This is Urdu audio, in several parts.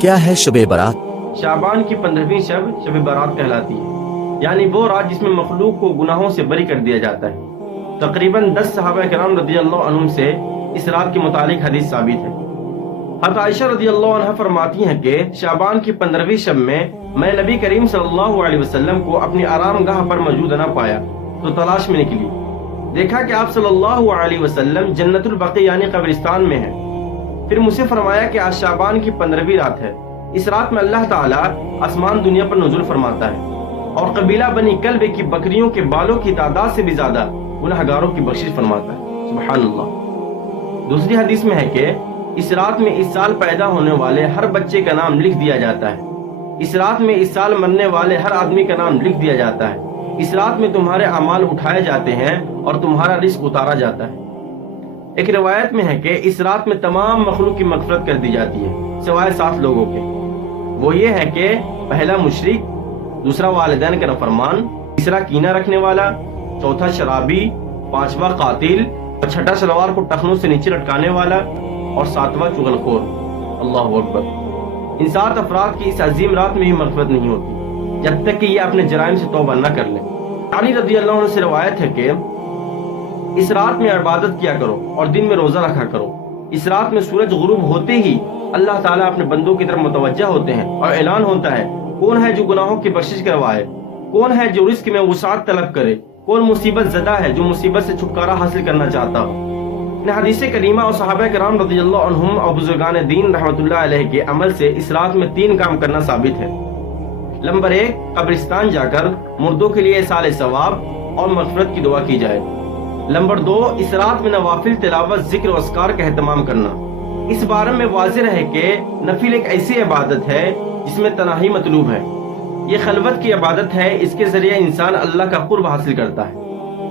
کیا ہے شب برات؟ شعبان کی 15ویں شب برات کہلاتی ہے، یعنی وہ رات جس میں مخلوق کو گناہوں سے بری کر دیا جاتا ہے۔ تقریباً 10 صحابہ کرام رضی اللہ عنہم سے اس رات کے متعلق حدیث ثابت ہے۔ حضرت عائشہ رضی اللہ عنہ فرماتی ہیں کہ شعبان کی 15ویں شب میں نبی کریم صلی اللہ علیہ وسلم کو اپنی آرام گاہ پر موجود نہ پایا تو تلاش میں نکلی، دیکھا کہ آپ صلی اللہ علیہ وسلم جنت البقیع یعنی قبرستان میں ہیں۔ پھر مجھ سے فرمایا کہ آج شعبان کی 15ویں رات ہے، اس رات میں اللہ تعالیٰ آسمان دنیا پر نزول فرماتا ہے اور قبیلہ بنی کلب کی بکریوں کے بالوں کی تعداد سے بھی زیادہ گنہگاروں کی بخشش فرماتا ہے۔ سبحان اللہ۔ دوسری حدیث میں ہے کہ اس رات میں اس سال پیدا ہونے والے ہر بچے کا نام لکھ دیا جاتا ہے، اس رات میں اس سال مرنے والے ہر آدمی کا نام لکھ دیا جاتا ہے، اس رات میں تمہارے اعمال اٹھائے جاتے ہیں اور تمہارا رزق اتارا جاتا ہے۔ ایک روایت میں ہے کہ اس رات میں تمام مخلوق کی مغفرت کر دی جاتی ہے سوائے 7 لوگوں کے۔ وہ یہ ہے کہ پہلا مشرک، دوسرا والدین کا نافرمان، تیسرا کینہ رکھنے والا، چوتھا شرابی، پانچواں قاتل، اور چھٹا شلوار کو ٹخنوں سے نیچے لٹکانے والا، اور 7واں چغلخور۔ اللہ اکبر۔ ان 7 افراد کی اس عظیم رات میں ہی مغفرت نہیں ہوتی جب تک کہ یہ اپنے جرائم سے توبہ نہ کر لیں۔ علی رضی اللہ عنہ سے روایت ہے کہ اس رات میں عبادت کیا کرو اور دن میں روزہ رکھا کرو۔ اس رات میں سورج غروب ہوتے ہی اللہ تعالیٰ اپنے بندوں کی طرف متوجہ ہوتے ہیں اور اعلان ہوتا ہے، کون ہے جو گناہوں کی بخشش کروائے، کون ہے جو رزق میں وسعت طلب کرے، کون مصیبت زدہ ہے جو مصیبت سے چھٹکارا حاصل کرنا چاہتا ہو۔ ان حدیث کریمہ اور صحابہ کرام رضی اللہ عنہم اور بزرگان دین رحمۃ اللہ علیہ کے عمل سے اس رات میں 3 کام کرنا ثابت ہے۔ نمبر 1، قبرستان جا کر مردوں کے لیے ایصال ثواب اور مغفرت کی دعا کی جائے۔ نمبر 2، اس رات میں نوافل تلاوت، ذکر و اذکار کا اہتمام کرنا۔ اس بارے میں واضح رہے کہ نفل ایک ایسی عبادت ہے جس میں تنہائی مطلوب ہے، یہ خلوت کی عبادت ہے، اس کے ذریعے انسان اللہ کا قرب حاصل کرتا ہے،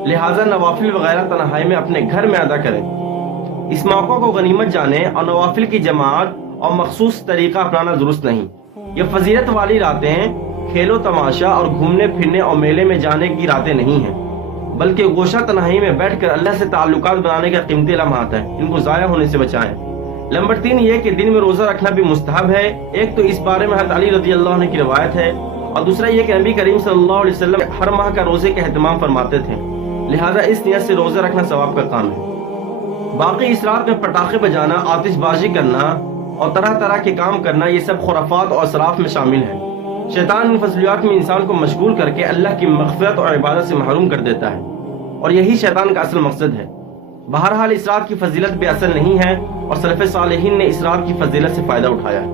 لہٰذا نوافل وغیرہ تنہائی میں اپنے گھر میں ادا کریں۔ اس موقع کو غنیمت جانیں اور نوافل کی جماعت اور مخصوص طریقہ اپنانا درست نہیں۔ یہ فضیلت والی راتیں کھیل و تماشا اور گھومنے پھرنے اور میلے میں جانے کی راتیں نہیں ہیں، بلکہ گوشہ تنہائی میں بیٹھ کر اللہ سے تعلقات بنانے کا قیمتی لمحات ہیں، ان کو ضائع ہونے سے بچائیں۔ نمبر 3 یہ کہ دن میں روزہ رکھنا بھی مستحب ہے۔ ایک تو اس بارے میں حضرت علی رضی اللہ عنہ کی روایت ہے، اور دوسرا یہ کہ نبی کریم صلی اللہ علیہ وسلم ہر ماہ کا روزے کا اہتمام فرماتے تھے، لہٰذا اس نیت سے روزہ رکھنا ثواب کا کام ہے۔ باقی اس رات میں پٹاخے بجانا، آتش بازی کرنا اور طرح طرح کے کام کرنا، یہ سب خرافات اور اسراف میں شامل ہے۔ شیطان ان فضلیات میں انسان کو مشغول کر کے اللہ کی مغفرت اور عبادت سے محروم کر دیتا ہے، اور یہی شیطان کا اصل مقصد ہے۔ بہرحال اس رات کی فضیلت بے اصل نہیں ہے، اور سلف صالحین نے اس رات کی فضیلت سے فائدہ اٹھایا ہے۔